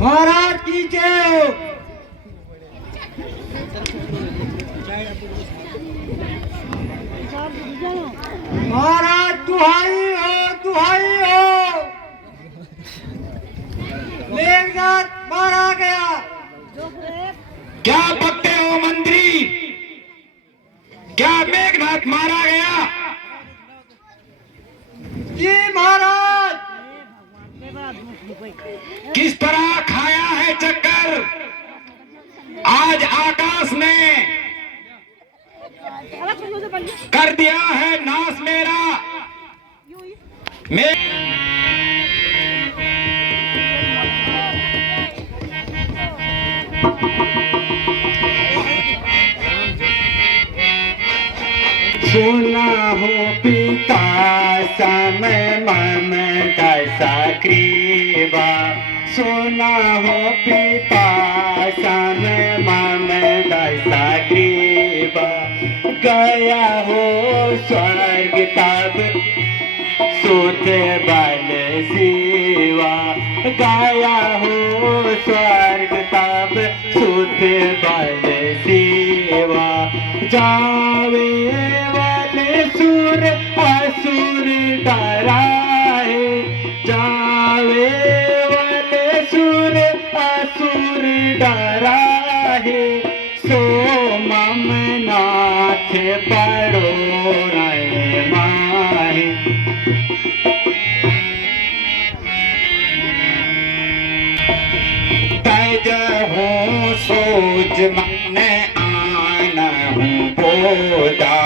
महाराज की जय। महाराज दुहाई हो मेघनाथ मारा गया। क्या बकते हो मंत्री? क्या मेघनाथ मारा गया? जी महाराज। किस तरह खाया है चक्कर? आज आकाश ने कर दिया है नाश मेरा। सुना हो पिता समय मन कैसा क्रीबा। सुना हो पिता समय मन कैसा क्रीबा। गया हो स्वर्ग तब सुत बल शिवा। गया हो स्वर्ग तब सुत बल शिवा। जावे वाले सुर असुर डराए। जावे वाले सुर असुर डराए। सो मम नाथ पड़ो नय माहे। तज हूँ सोच मन आन हूँ बोधा।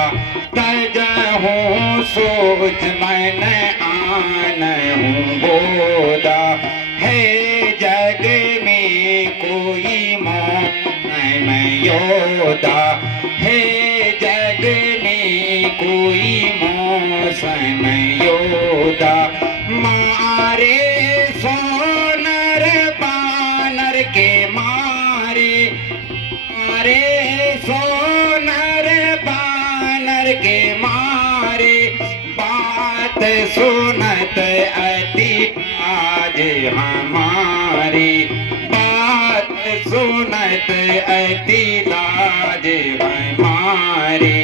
तज हूँ सोच मन आन हूँ बोधा। है जग में कोई मैं योदा। है जग में कोई मैं योदा। मारे सोनर बानर के मारे। मारे सोनर बानर के मारे। बात सुनत अति आज हमारी। बात सुनत अति लाज हमारी।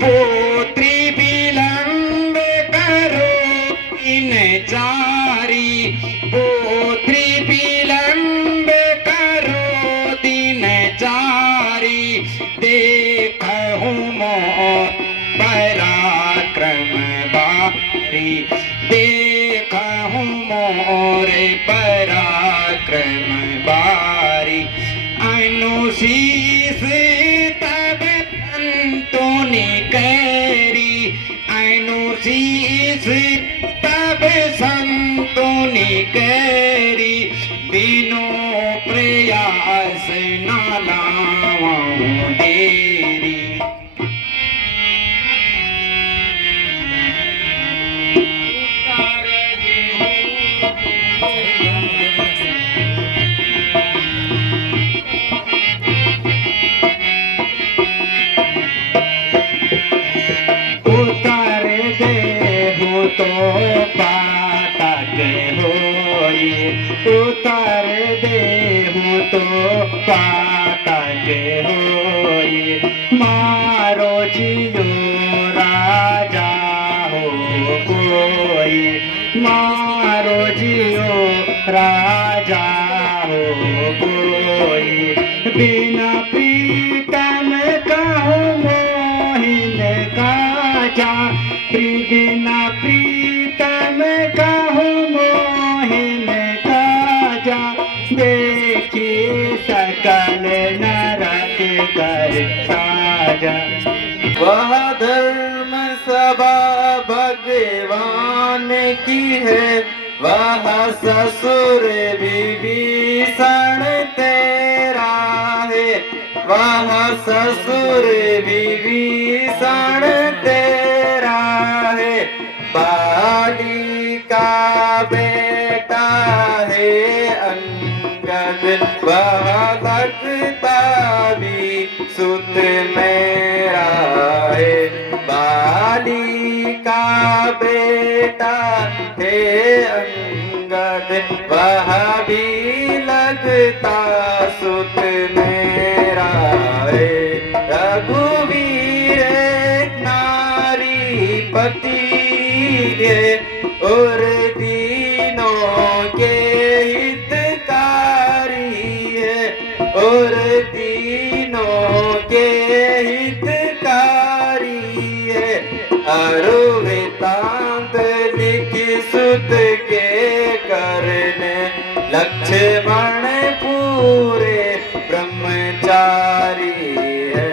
पुत्री विलंब करो इन चारी। पुत्री विलंब करो दिन चारी। देखहु मोर पराक्रम बारी। देखहु मोर पराक्रम बारी। अनुशीस तब संतोनि कैरी। अनुशीस तब संतोनि कैरी। बिनु प्रयास न लावऊं देरी। उतर देहु तो पातक होई। उतर देहु तो पातक होई। मारो जियो राजा हो कोई। मारो जियो राजा हो कोई। बिना प्रीतम कहूँ मोहिन काजा। बिना प्रीतम कहूँ मोहिन काजा। देखी सकल नरक कर साजा। वह धर्म सभा भगवान की है। वह ससुर विभीषण तेरा है। वह ससुर विभीषण तेरा है। बाली का बेटा है अंगद। वह लगता भी सुत मेरा है। बाली का बेटा है अंगद। वह भी जगता सुत मेरा है रघुवीर नारी पति है और दीनों के हितकारी है और दीनों के हितकारी है अरु वृतांत लिखि सुत के करने लक्ष्मण पूरे ब्रह्मचारी है।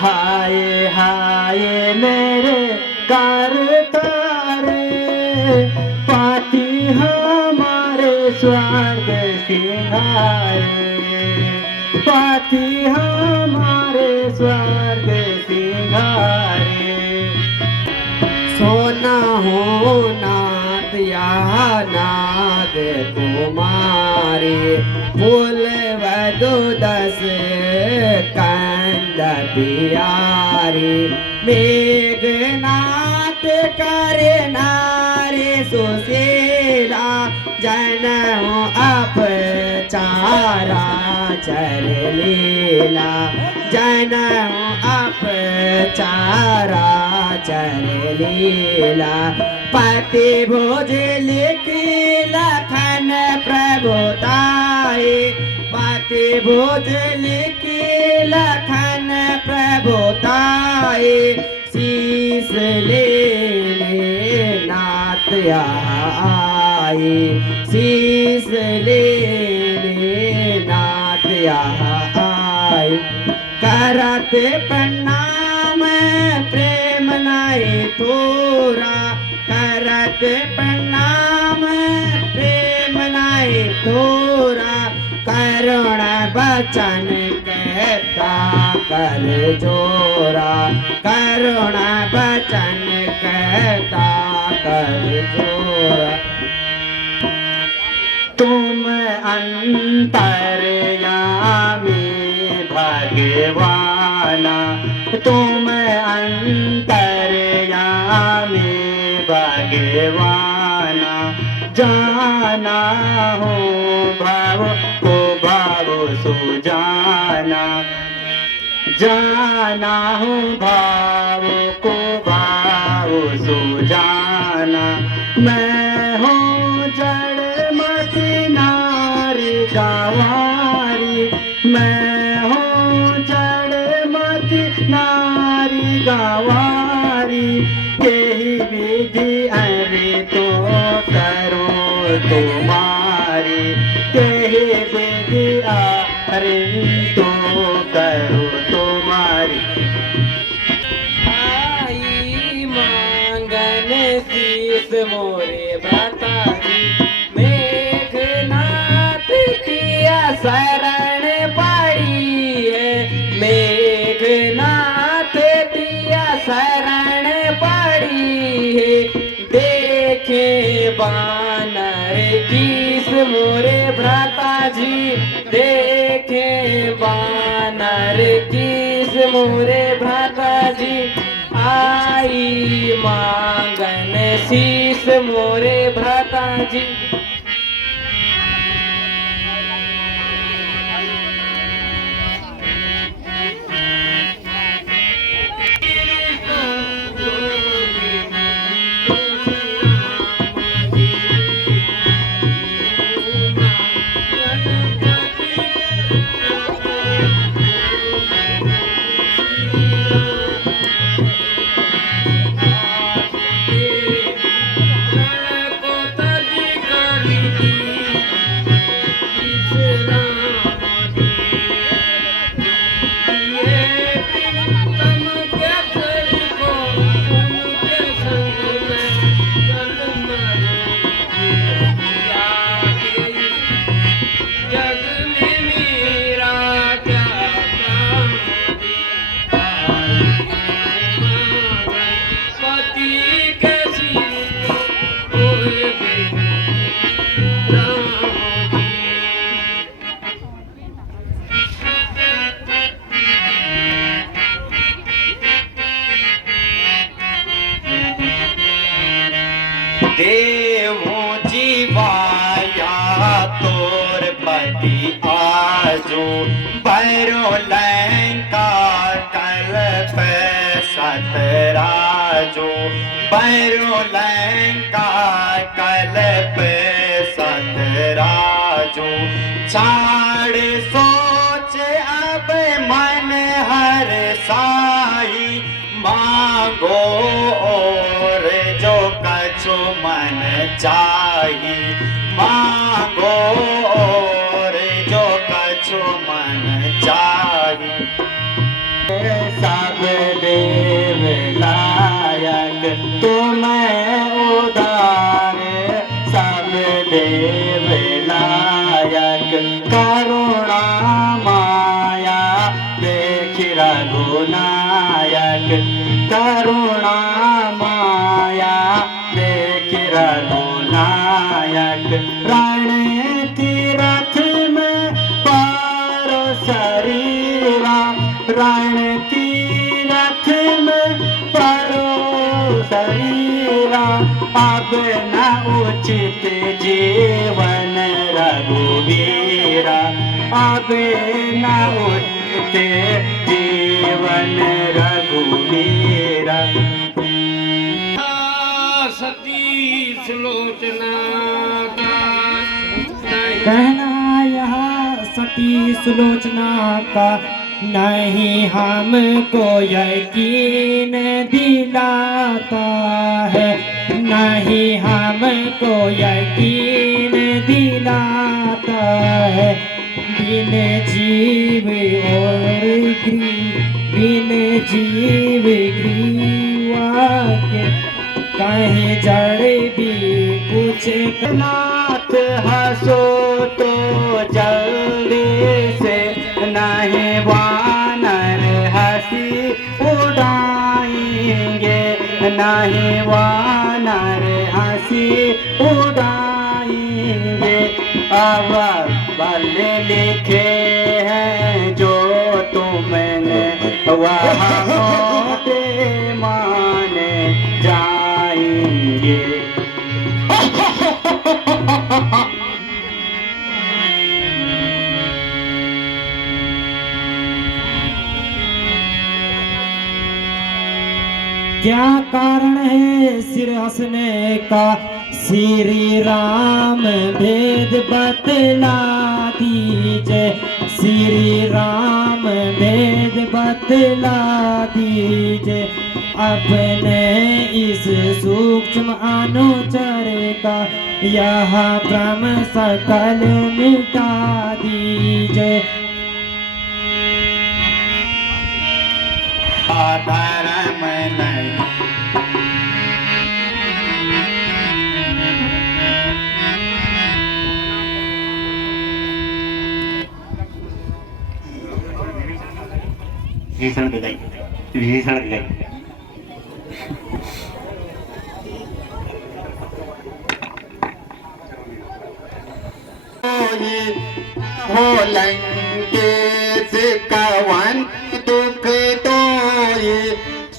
हाय हाय मेरे करतारे पाती हमारे स्वर्ग सिंहारे पाती हमारे स्वर्ग सिंहारे सोना हो नाद या नाद कुमारी फूल वधु दस कंद पियारी मेघनाथ करे नारी सुशीला जनऊ अपचारा चर लीला जनऊ अपचारा चर लीला पति भोज लिखी लखन प्रभुताई पति भोज लिखी लखन प्रभुताई शीस लेने नाथ आई शीस लेने नाथ आई करत प्रणाम प्रेम नहीं थोरा करत प्रणाम प्रेम नहीं थोरा करुण बचन कहता कर जोरा करुण बचन कहता कर जोरा तुम अंतर्यामी भगवाना तुम अंतर्यामी भगवाना जाना हो भाव को भाव सुजाना जाना हो भाव को भाव सुजाना मैं हूँ जड़ मत नारी गवारी मैं हूँ जड़ मत नारी गवारी यही विधि अरे तो करो तुम्हारी यही विधि अरे तो करो तुम्हारी आई मांगन शीस मोरे भ्राता जी मेघनाथ किया शरण पड़ी है मेघनाथ किया शरण पड़ी है देखे बानर किस मोरे भ्राता जी देखे बानर किस मोरे भ्राता जी आई मांगन शीस मोरे भ्राता जी देवों जीवाया तोर पति आजो भैरो लंका कल पे सतराजो भैरो लंका कल पे सतराजो छाड़ सोच अब मन हर साई मांगो और जो कछु मन चाही मांगो और जो कछु मन चाही सब देव लायक तुम उदार सब देव लायक करुणा माया देख रघुनायक करुणा माया देख रघुनायक रण तीरथ में पारो शरीरा रण तीरथ में पारो शरीरा अब न उचित जीवन रघुवीरा अब न उचित जीवन रघुवीरा सती सुलोचना का कहना यह सती सुलोचना का नहीं हमको यकीन दिलाता है नहीं हमको यकीन दिलाता है बिन जीव और बिन जीव ग्रीवा के कहीं जड़ भी कुछ नाथ हंसो तो जल्दी से नहीं वानर हंसी उड़ाएंगे नहीं वानर हंसी उड़ाएंगे अब बल लिखे हैं जो तुमने वह मोटे माने जाएंगे क्या कारण है सिर हंसने का श्री राम भेद बतला दीजिए श्री राम भेद बतला दीजिए अपने इस सूक्ष्म अनुचर का यह भ्रम सकल मिटा दीजिए धर्म नहीं विभीषण के गई विभीषण के गई हो लंकेश कवन दुख तोई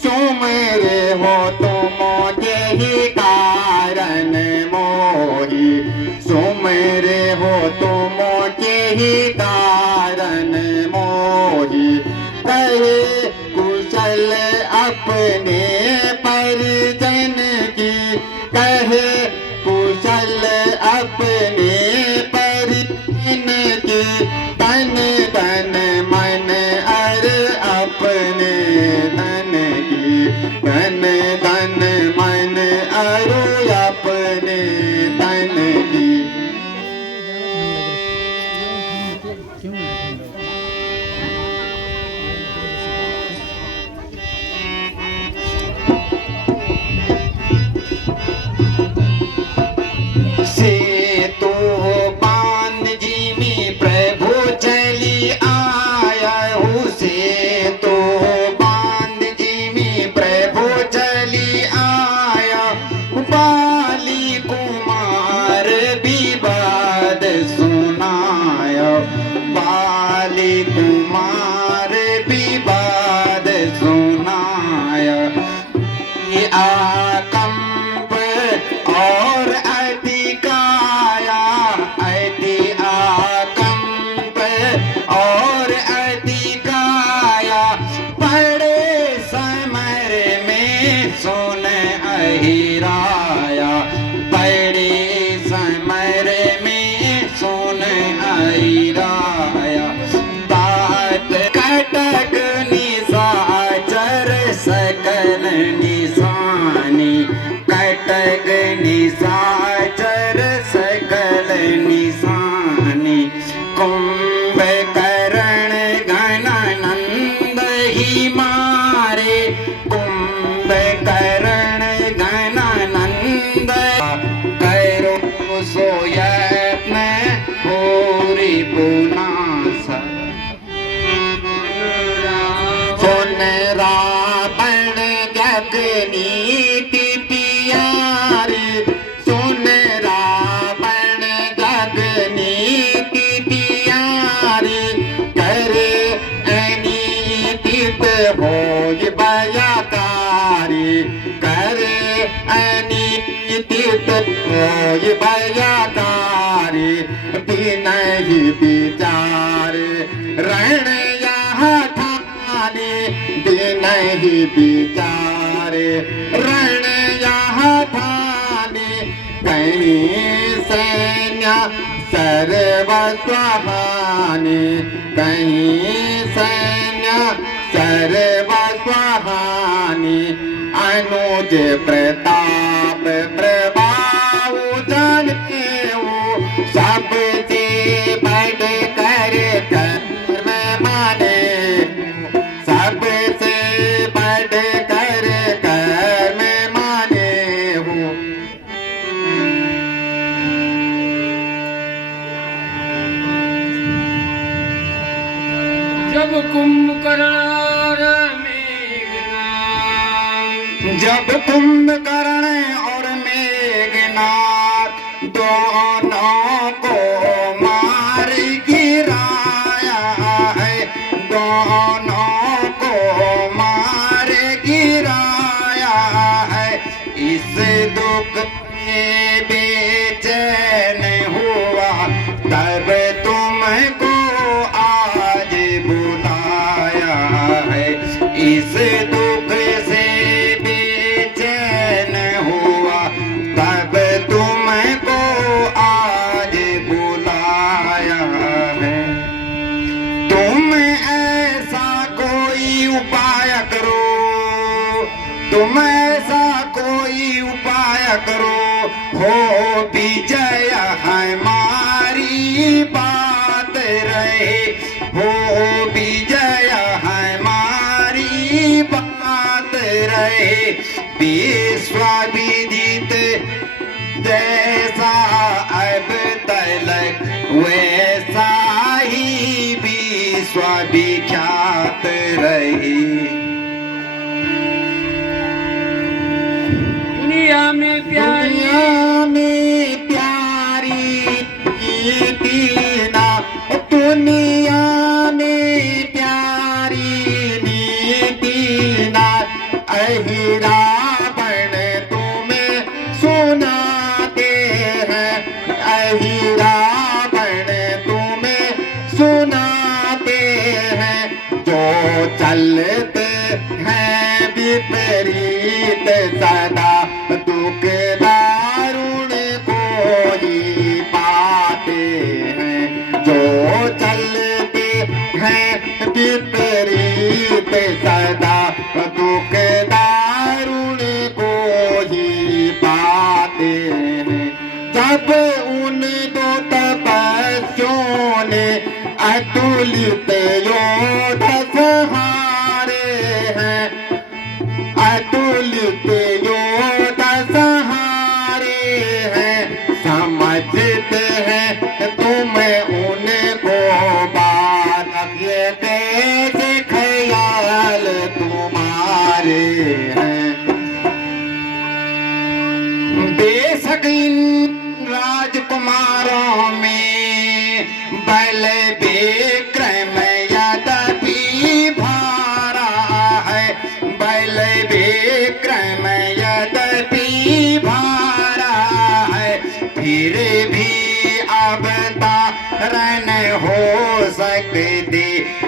सुमरे हो तुम यही कारण मोही सुमरे हो तुम यही कारण मोही कहे कुशल अपने परिजन की कहे कुशल अपने परिजन की तन तन मन अर अपने धन की तन धन मन अर अपने धन की से तू निशाचर सकल निशानी कुंभकर्ण घनानंद ही मारे कुंभकर्ण घनानंद करो सो यत्न पूरी पुनास सुन रावण जग नीति प्यारी सुन रावण जग नीति प्यारी करे अनीतित होय बयाकारी करे अनीतित होय बयाकारी दिन ही विचार रण यहाँ ठाने दिन ही विचार रण यहाँ ठाने कहीं सैन्य सर्वस्वहानि कहीं सैन्य सर्वस्वहानि अनुज प्रताप प्रभाव जानेऊ सबसे बढ़ कर कर्म माने सबसे बढ़ कर कर्म माने हूँ जब कुंभकर्ण और मेघनाद जब कुंभकर्ण और मेघनाद दोनों को मार गिराया है दोनों को मार गिराया है इस दुख में बेचैन हुआ तब तुमको आज बुलाया है इस दुख से बेचैन हुआ तब तुमको आज बुलाया है तुम ऐसा कोई उपाय करो तुम ऐसा कोई उपाय करो हो विजय हमारी बात रहे हो विजय हमारी बात रहे विश्वविदित जैसा अब तलक वैसा ही विश्वविख्यात रहे दुनिया में प्यारी दुनिया में प्यारी नीतिना दुनिया में प्यारी नीतिना अहि रावण तुम्हें सुनाते हैं अहि रावण तुम्हें सुनाते हैं जो चलते हैं विपरीत सदा दुख दारुण को ही पाते हैं जो चलते हैं विपरीत सदा दुख दारुण को ही पाते हैं जब उन दो तपस्वियों ने अतुलित योद्धा सहारे हैं अतुलित योद्धा सहारे हैं समझते हैं तुम उनको बालक ये कैसे ख्याल तुम्हारे हैं बेशक इन राजकुमारों में बल विक्रम यद्यपि भारा है बल विक्रम यद्यपि भारा है फिर भी अवतारण हो सकते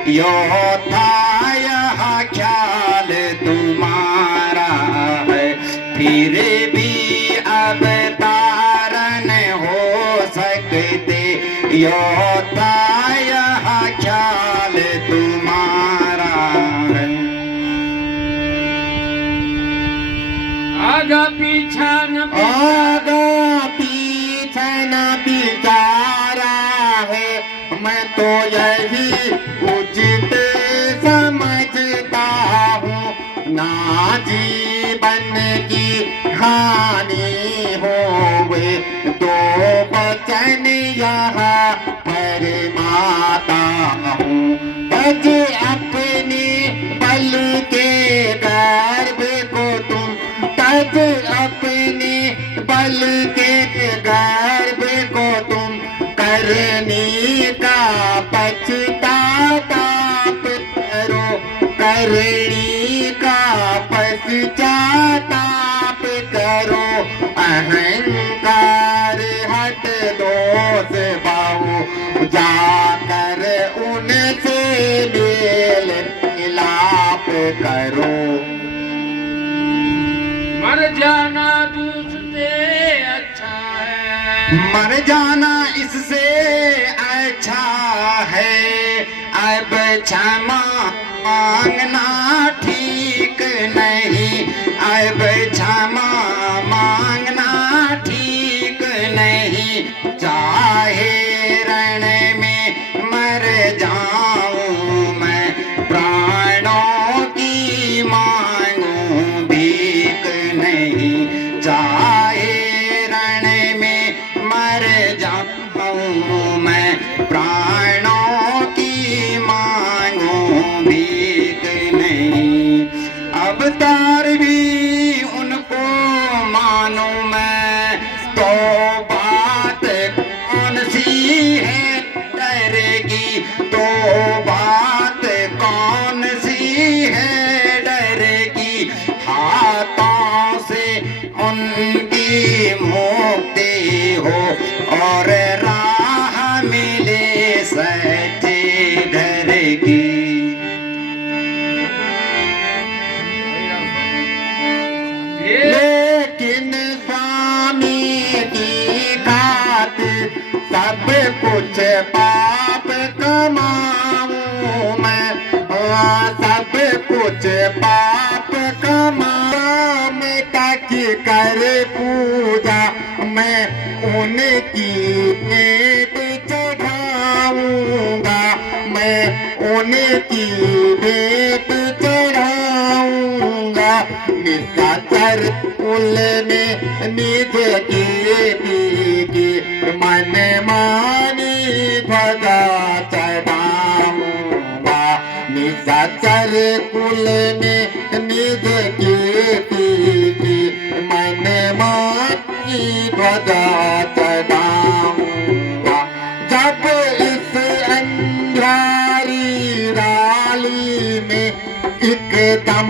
योद्धा यह ख्याल तुम्हारा है फिर भी अवतारण हो सकते योद्धा यह ख्याल तुम्हारा है आगा पीछा न आगा पीछे न बिचारा है, मैं तो यही उचित समझता हूँ। ना जीवन की हानि होवे, दो वचन यहाँ फरमाता हूँ। तज अपने बल के गर्भ को तुम, तज अपने बल के गर्भ को तुम, करनी का पश्चाताप करो, करनी का पश्चाताप करो। अहंकार हट दोष बाहु, जाकर उनसे मेल मिलाप करो। मर जाना दूसरे अच्छा है, मर जाना इससे अच्छा है, अब क्षमा मांगना ठीक नहीं, अब क्षमा मांगना ठीक नहीं। चाहे रण में मर जाऊं मैं, प्राणों की मांगूं भीख नहीं। चाहे रण में मर जाऊं मैं, प्राणों की मांगूं भीख नहीं। अवतार भी उनको मानूं मैं, तो बात कौन सी है डरेगी, तो बात कौन सी है डरेगी। हाथों से उनकी मुक्ति हो, और राह मिले सच्चे डरेगी। लेकिन स्वामी की खातिर सब कुछ पाप कमाऊं मैं, सब कुछ पाप कमाऊं मैं। ताकि कर पूजा मैं उनकी भेंट चढ़ाऊंगा, मैं उनकी भेंट चढ़ाऊंगा। निशाचर कुल में निज की मन मानी ध्वजा चढ़ाऊंगा। निशाचर कुल में निज की मन मानी ध्वजा चढ़ाऊंगा। जब इस अंधारी राली में एकदम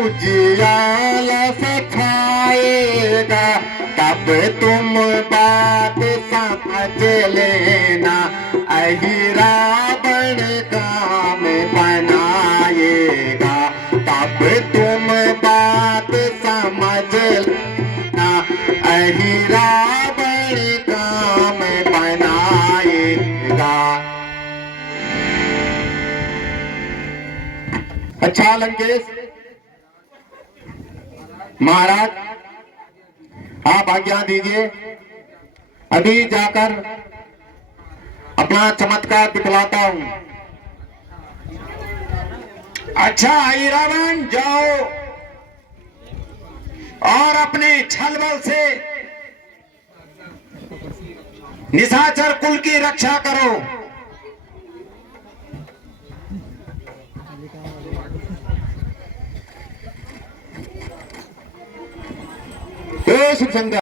उजियाला सछाएगा, तब तुम बात समझ लेना, अहि रावण काम बनाएगा। तब तुम बात समझ लेना, अहि रावण काम बनाएगा। अच्छा लंकेश महाराज, आप आज्ञा दीजिए, अभी जाकर अपना चमत्कार दिखलाता हूं। अच्छा आई रावण, जाओ और अपने छल बल से निशाचर कुल की रक्षा करो। शुभ संध्या।